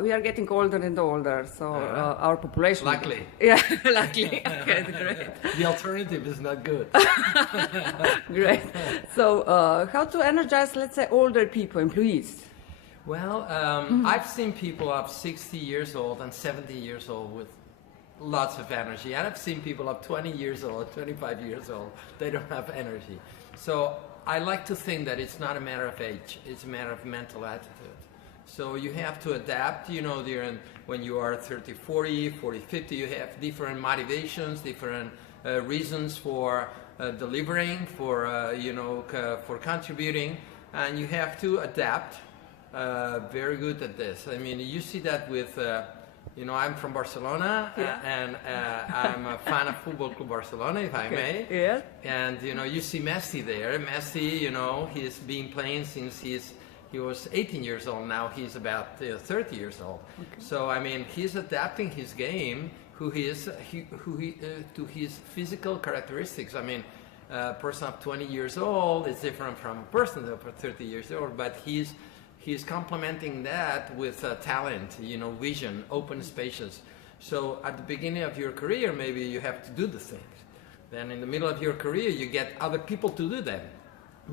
We are getting older and older, so our population... Luckily. Yeah, luckily. Okay, great. The alternative is not good. Great. So how to energize, let's say, older people, employees? Well, I've seen people of 60 years old and 70 years old with lots of energy. And I've seen people of 20 years old, 25 years old, they don't have energy. So I like to think that it's not a matter of age, it's a matter of mental attitude. So you have to adapt, you know, when you are 30, 40, 40, 50, you have different motivations, different reasons for delivering, for, for contributing, and you have to adapt. Very good at this. I mean, you see that with, I'm from Barcelona, and I'm a fan of Football Club Barcelona, if I may. Yeah. And, you see Messi there. Messi, he's been playing since he was 18 years old. Now he's about 30 years old. Okay. So, I mean, he's adapting his game to his physical characteristics. I mean, a person of 20 years old is different from a person of 30 years old, but he's complementing that with talent, vision, open spaces. So at the beginning of your career, maybe you have to do the things. Then in the middle of your career, you get other people to do them,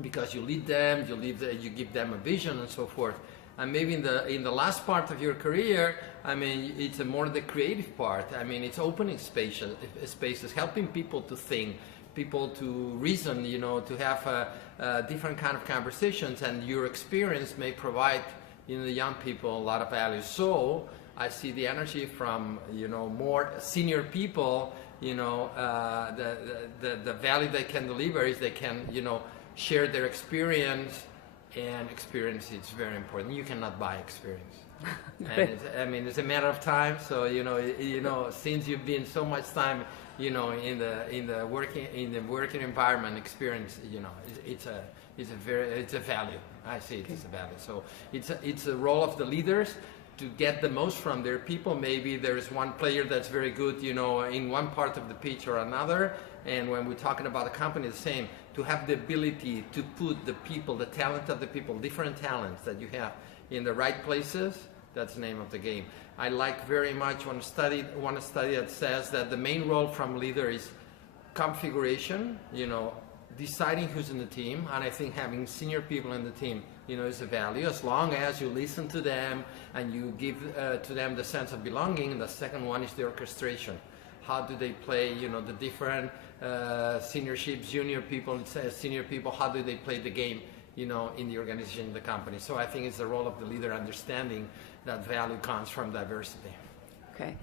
because you lead them, you give them a vision and so forth. And maybe in the last part of your career, I mean, it's more the creative part. I mean, it's opening spaces, helping people to think, people to reason, to have different kind of conversations, and your experience may provide the young people a lot of value. So I see the energy from more senior people. The value they can deliver is they can share their experience, and experience is very important. You cannot buy experience. And it's a matter of time. So since you've been so much time in the working environment, experience, it's a value. I see it as a value. So it's a role of the leaders to get the most from their people. Maybe there's one player that's very good, in one part of the pitch or another. And when we're talking about a company, the same, to have the ability to put the people, the talent of the people, different talents that you have in the right places. That's the name of the game. I like very much one study that says that the main role from leader is configuration, deciding who's in the team, and I think having senior people in the team, is a value, as long as you listen to them and you give to them the sense of belonging. And the second one is the orchestration. How do they play, the different seniorship, junior people, senior people, how do they play the game, in the organization, the company. So I think it's the role of the leader understanding that value comes from diversity. Okay.